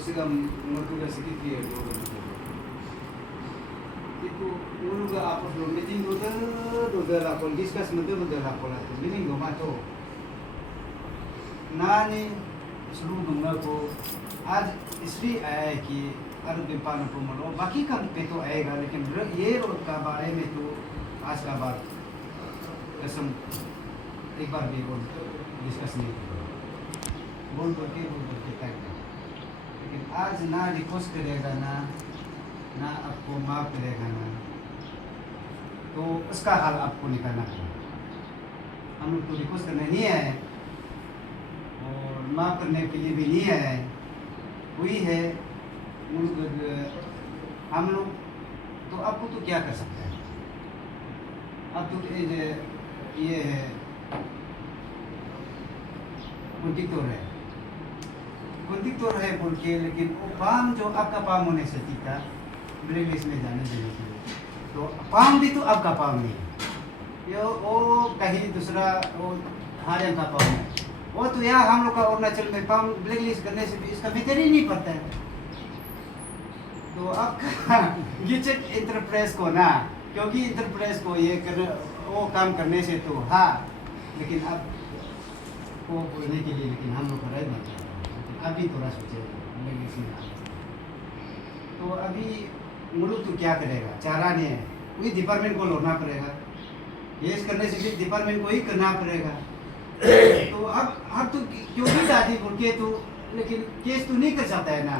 sila magkuga sikit dia itu uluga apa belum meeting udah lapor discuss udah lapor itu meeting goma तो नानी शुरू दूंगा को आज इसलिए आया है कि अरब व्यापार को मरो बाकी का पे तो आएगा लेकिन ये रोड का बारे में तो आज का बात कसम एक बार भी बोल डिस्कस नहीं बोल करके तय लेकिन आज ना रिक्वेस्ट करेगा ना आपको माफ करेगा ना तो उसका हाल आपको निकालना पड़ेगा। हम लोग तो रिक्वेस्ट करने नहीं आए और माफ करने के लिए भी नहीं आए वही है हम लोग तो आपको तो क्या कर सकते हैं। अब तो ये है कॉन्ट्रैक्टर है बोल के लेकिन वो पाम जो आपका पाम होने से था ब्लैक लिस्ट में जाने देने के लिए तो पाम भी तो आपका पाम नहीं है ये वो कहीं दूसरा वो हारियां का पाम है वो तो यहाँ हम लोग का अरुणाचल में पाम ब्लैक लिस्ट करने से भी इसका भीतर ही नहीं पड़ता है। तो आपका गिचक इंटरप्राइज को ना क्योंकि इंटरप्राइज को ये वो काम करने से तो हाँ लेकिन अब वो बोलने के लिए लेकिन हम लोग कर रहे नहीं अभी थोड़ा सोचे तो अभी मुल्क तो क्या करेगा चारा नहीं है वही डिपार्टमेंट को लौटना पड़ेगा ये करने से भी डिपार्टमेंट को ही करना पड़ेगा। तो अब तो क्यों भी दादी बोल के तो लेकिन केस तो नहीं कर सकता है ना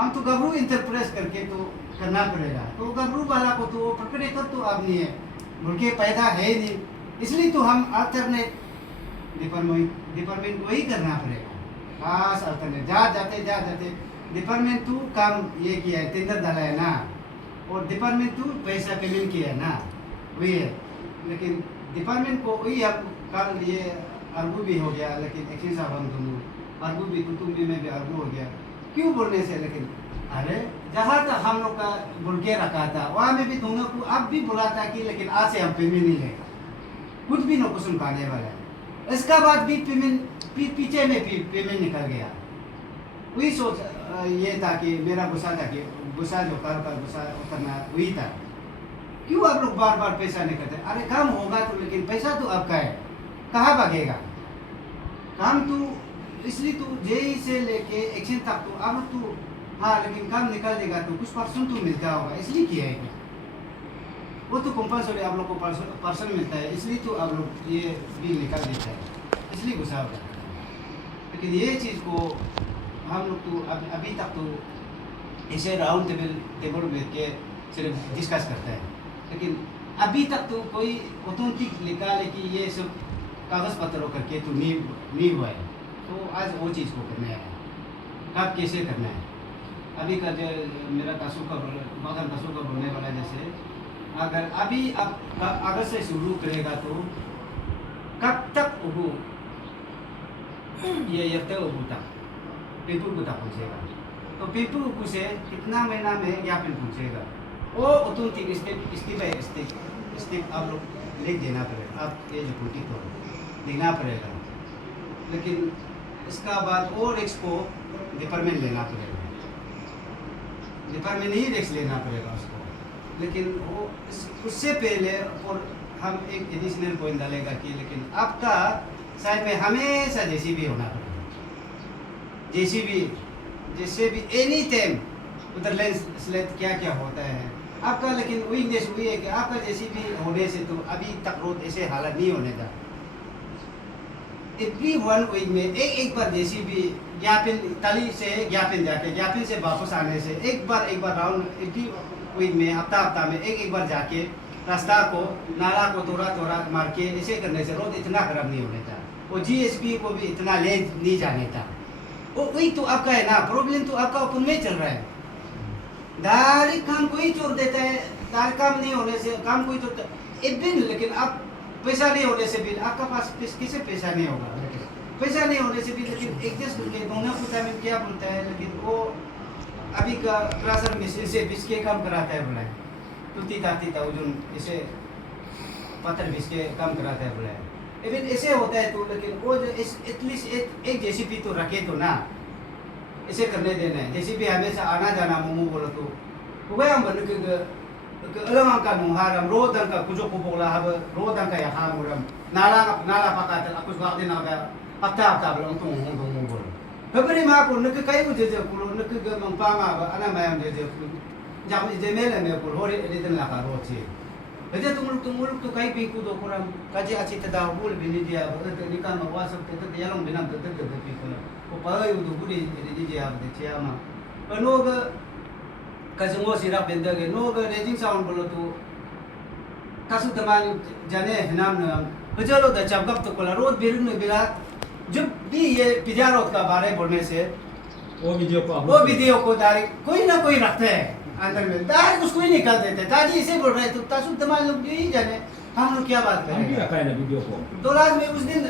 हम तो गबरू इंटरप्रेस करके तो करना पड़ेगा तो गबरू वाला को तो प्रोपरेटर तो अब नहीं है बोल के पैदा है ही नहीं इसलिए तो हम अल्टरनेट डिपार्टमेंट को ही करना पड़ेगा खास अल्टरनेट जाते डिपार्टमेंट तो काम ये किया है टेंडर डाला है ना और डिपार्टमेंट तो पैसा पेमेंट किया है ना वही है लेकिन डिपार्टमेंट को वही अब कल ये अर्बू भी हो गया लेकिन एक्शन साहब हम दोनों अर्बू भी कुतुम्बी में भी अर्बू हो गया क्यों बोलने से लेकिन अरे जहाँ तक हम लोग का बोल के रखा था वहाँ में भी दोनों को अब भी बोला था कि लेकिन आज से हम पेमेंट नहीं लेगा कुछ भी न कुछ खाने वाला है इसका बाद भी पेमेंट पीछे में भी पेमेंट निकल गया वही सोच ये था कि मेरा गुस्सा था कि गुस्सा जो कारोबार गुस्सा उतरना वही था क्यों आप लोग बार बार पैसा नहीं करते अरे काम होगा तो लेकिन पैसा तो आपका है कहाँ भागेगा काम तो इसलिए तो जेई से लेके एक्शन तक तो अब तो हाँ लेकिन काम निकल देगा तो कुछ परसेंट तो मिलता होगा इसलिए किया है वो तो कंपल्सरी आप लोग को पर्सन मिलता है इसलिए तो आप लोग ये बिल निकाल देता है इसलिए गुस्सा होता है लेकिन ये चीज़ को हम लोग तो अभी तक तो ऐसे राउंड टेबल बैठ के सिर्फ डिस्कस करता है लेकिन अभी तक तो कोई ऑथेंटिक निकाले कि ये सब कागज़ पत्रों करके तो नहीं हुआ है तो आज वो चीज़ को करना है कब कैसे करना है अभी का जो मेरा तासु का बोलने वाला जैसे अगर अभी अगर से शुरू करेगा तो कब तक वो ये तक पीपुल को तक पहुँचेगा तो पीपुल को से कितना महीना में ज्ञापन पहुँचेगा वो ऑथेंटिक स्टेप बाय स्टेप आप लोग लिख देना पड़ेगा आप ये जो कुटी तो देना पड़ेगा लेकिन इसका बाद और रिस्क को डिपार्टमेंट लेना पड़ेगा डिपार्टमेंट ही रिस्क लेना पड़ेगा उसको लेकिन वो उससे पहले और हम एक एडिशनल पॉइंट डालेगा कि लेकिन आपका साइड में हमेशा जेसीबी होना पड़ेगा जैसे भी एनी टाइम उधर लेंस स्लेट क्या होता है आपका लेकिन वीकनेस हुई है कि आपका जेसीबी होने से तो अभी तक रोड ऐसे हालत नहीं होने था एवरी 1 वीक में एक बार जेसीबी ज्ञापन तली से ज्ञापन से वापस आने से एक बार राउंड एवरी वीक में हफ्ता में एक बार जाके रास्ता को नाला को तोड़ा मार के ऐसे करने से रोड इतना खराब नहीं होने था और जीएसपी को भी इतना ले नहीं जाने था वो वही तो आपका है ना प्रॉब्लम तो आपका ओपन में चल रहा है डायरेक्ट काम कोई छोड़ देता है डायरेक्ट काम नहीं होने से काम कोई छोड़ता एक दिन लेकिन आप पैसा नहीं होने से भी आपका पास किसे पैसा नहीं होगा पैसा नहीं होने से भी लेकिन एडजस्ट करके दोनों को टाइम क्या बोलता है लेकिन वो अभी का क्रशर मशीन से बीस के काम कराता है बोला टूटी ताती था जो इसे पत्थर बीस के काम कराता है बोला इवन ऐसे होता है तो लेकिन वो जो एटलीस्ट एक जेसीबी तो रखे तो ना ऐसे करने देना है जैसे भी हमेशा आना जाना मोमो बोलो तो वो हम बन के अलग का नुहारम रोड का कुछ को बोला हब रोड का या हाम बोलम नाला नाला पका तो कुछ बात देना का हफ्ता बोलम तो बोलो Februari mako nak kai ku je ku nak ke mangpanga ba ana mayam je ku jam je mele me ku hore editan la ka ro che aje tumul tu kai bi ku do kuram kaje achi tada bul bi ni dia ba te ni kan ma wasap te te yalong binam te te te pi ku ko pa yu du ku di ni je ya de che ama pa no ga ka jungo sira benda ge no ga raging sound bolo tu kasu tamani jane hinam na bajalo da chabgap to kola road birun me bila जब भी ये पिजारोत का बारे बोलने से वो video को direct कोई ना कोई रखते हैं अंदर में डायरेक्ट उसको ही निकाल देते ताकि इसे बोल रहे तो तासुब तमाम लोग यही जाने हम लोग क्या बात करें वीडियो को तो रात में उस दिन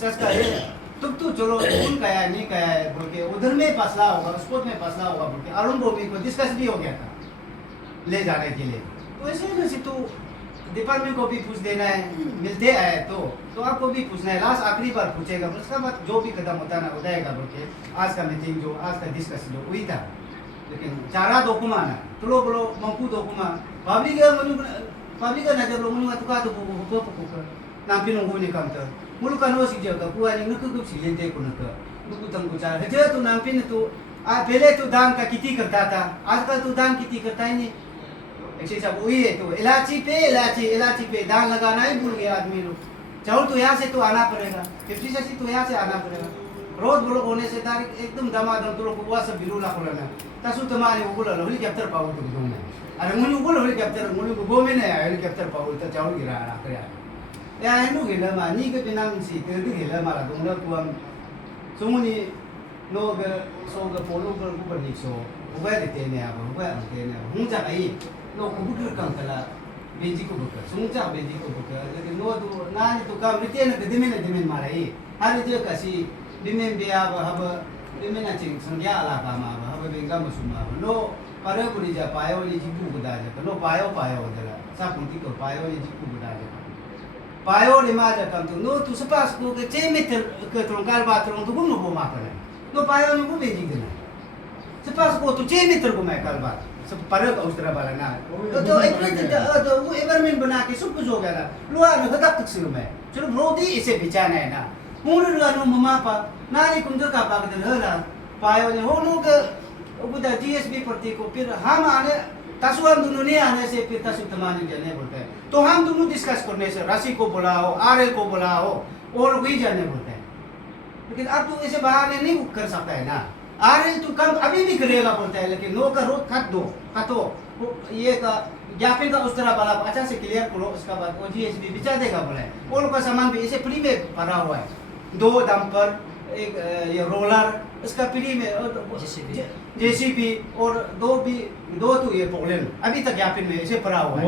सच का है तुम तो चलो तुम कहा नहीं कहा है बोल के उधर में फसला होगा स्पोर्ट में फसला होगा बोल के अरुण गोमी को डिस्कस भी हो गया था ले जाने के लिए तो ऐसे में से तो डिपार्टमेंट को भी पूछ देना है मिलते आए तो आपको भी पूछना है लास्ट आखिरी बार पूछेगा उसका बाद जो भी कदम होता ना उठाएगा बोल के आज का मीटिंग जो आज का डिस्कस जो हुई था लेकिन चारा dokumen ना तो बोलो mampu dokumen पब्लिक का नजर लो मनु तुका तो बुku नाम्पी नंगो नि काम तो मुलु का नो सिज का कुआ नि नुकु कुछ लेते को नक नुकु तंगु चार है तो नाम्पी ने तो पहले तो दान का किती करता था आजकल तो दान किती करता ही नहीं ऐसे सब वही है तो इलायची पे दान लगाना ही भूल गया आदमी लोग चावल तो यहाँ से तो आना पड़ेगा 50-60 तो यहाँ से आना पड़ेगा रोड ब्लॉक होने से तारीख एकदम दमादम तो लोग वो सब बिलू ला खोलना तासु तमारी वो बोला हेलीकॉप्टर पाओ तो बिलू में अरे मुनी बोला हेलीकॉप्टर मुनी को गो में नहीं हेलीकॉप्टर पाओ तो चावल गिरा रहा करे या है नु गेला मा नी के बिना सी तो दी गेला मारा तो ना कुआ सुमुनी नो के सो के फोलो पर को बनी सो वो देते ने अब वो देते ने हूं जा आई नो कुबुक कंकला बेजी को बुक सुंचा बेजी को बुक लेकिन नो तो ना तो काम रिते ने दिमेन मारे हर जे कसी दिमेन बिया हब दिमेन चिंग संज्ञा आला का मा हब बेंगा मसुमा नो पारे पुरी जा पायो नि जिकु गुदा जा नो पायो जला सा पुंती को पायो नि जिकु गुदा जा पायो नि मा जा काम तो नो तु सपास को के 6 मीटर के ट्रंकार बाथरूम तो गुम नो मा पड़े नो पायो नि को बेजी देना सपास को तो 6 मीटर को मैं कर बात सब पर उस तरह वाला ना तो एक तो वो एवरमेंट बना के सब कुछ हो गया ना लोहा में गदक तक शुरू में चलो ब्रोदी इसे बिचाना है ना मुंडू नु ममा पा नारी कुंदर का पागल हला पायो ने हो नो के उदा जीएसबी प्रति को फिर हम आने तासुआन दोनों ने आने से फिर तासु तमानी जाने बोलते हैं तो हम दोनों डिस्कस करने से राशि को बुलाओ आरएल को बुलाओ और वही जाने बोलते हैं लेकिन अब तो ऐसे बहाने नहीं कर सकता है ना आरएल तो कम अभी भी करेगा बोलता है लेकिन नो का रोड काटो ये का ज्ञापन का उस तरह वाला अच्छा से क्लियर करो उसका बाद वो जीएसबी बिचा देगा बोला है और उनका सामान भी इसे फ्री में भरा हुआ है 2 डंपर एक ये रोलर इसका फ्री में जेसीबी और दो तो ये पोलन अभी तक ज्ञापन में इसे भरा हुआ है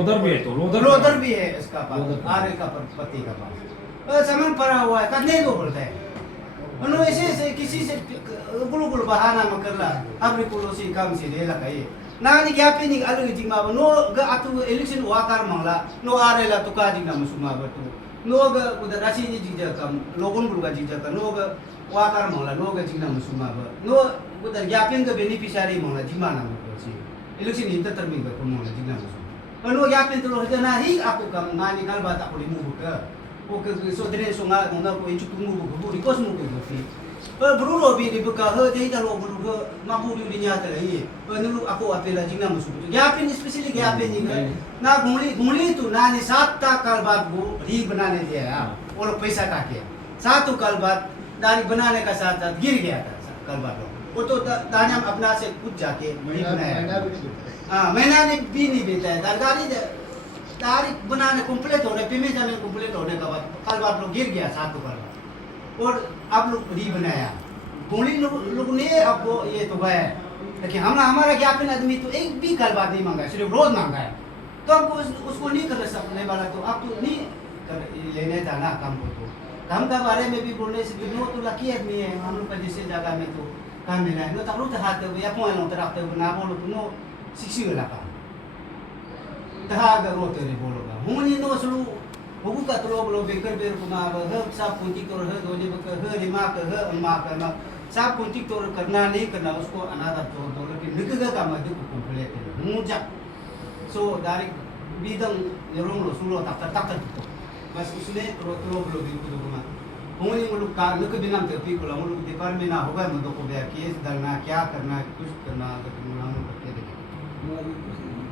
लोडर भी है इसका पास आरएल का पति का पास सामान भरा हुआ है करने दो बोलता है उन्होंने ऐसे किसी से गुलगुल बहाना मकरला अबरी पुलोसी काम से ले लगा ये ना नि ग्यापे नि अलग जिमा नो ग अतु इलेक्शन वाकार मंगला नो आरेला तो का जिना मुसुमा बतु नो ग उधर राशि नि जिजा कम लोगन बुलगा जिजा का नो ग वाकार मंगला नो ग जिना मुसुमा ब नो उधर ग्यापिंग ग बेनिफिशियरी मंगला जिमा ना मुसी इलेक्शन हि ततर मिंग को मंगला जिना मुसु नो ग्यापिंग तो लो जना ही आपको कम ना नि गल बात आपको रिमूव कर ओके सो दरे सोंगा मोना को इचु कुंगु को रिकोस मु को फी ब्रू रो भी रिबका ह दे दा रो ब्रू ह मा बु रि nya ta hi नु ako apela jingna musu ग्यापिन स्पेशली ग्यापिन ना गुंगली तो ना ने 7 कल बाद वो री बनाने दिया वो लोग पैसा काटे 7 कल बाद दानी बनाने का साथ गिर गया था कल बाद वो तो दानी हम अपना से खुद जाके री बनाया हां महीना ने भी नहीं बीता है दानी तारीख बनाने कंप्लीट होने पेमेंट जाने कंप्लीट होने के बाद कल बाद लोग गिर गया 7 कल और आप लोग री बनाया गुंगली लोग ने आपको ये तो गया लेकिन हमारा ज्ञापन आदमी तो एक भी कल बात नहीं मांगा सिर्फ रोज मांगा है तो आपको उसको नहीं कर सकने वाला तो आप तो नहीं कर लेने था ना काम को तो काम का बारे में भी बोलने से नो तो लकी आदमी है हम लोग का जैसे जगह में तो काम मिला है नो तारू तो हाथ या पॉइंट नो तरफ तो ना बोलो तो नो शिक्षी वाला का तहा अगर रोते नहीं बोलोगा हुनी नो सुलू हुकु का तो लोग बेकर बेर को मा ह सब पूंजी तो ह दोने बक ह रिमा का ह अम्मा का सब कुछ तो करना नहीं करना उसको अनादर तो लेकिन निकगा का मध्य को कंप्लीट है मुझा सो डायरेक्ट बीदंग यरों लो सुलो तक तो बस उसने तो लो भी को दुमा होनी मुलुक का निक बिना ते पी को मुलुक डिपार्टमेंट ना होगा मुझे को बया केस डालना क्या करना कुछ करना अगर हम करके देखें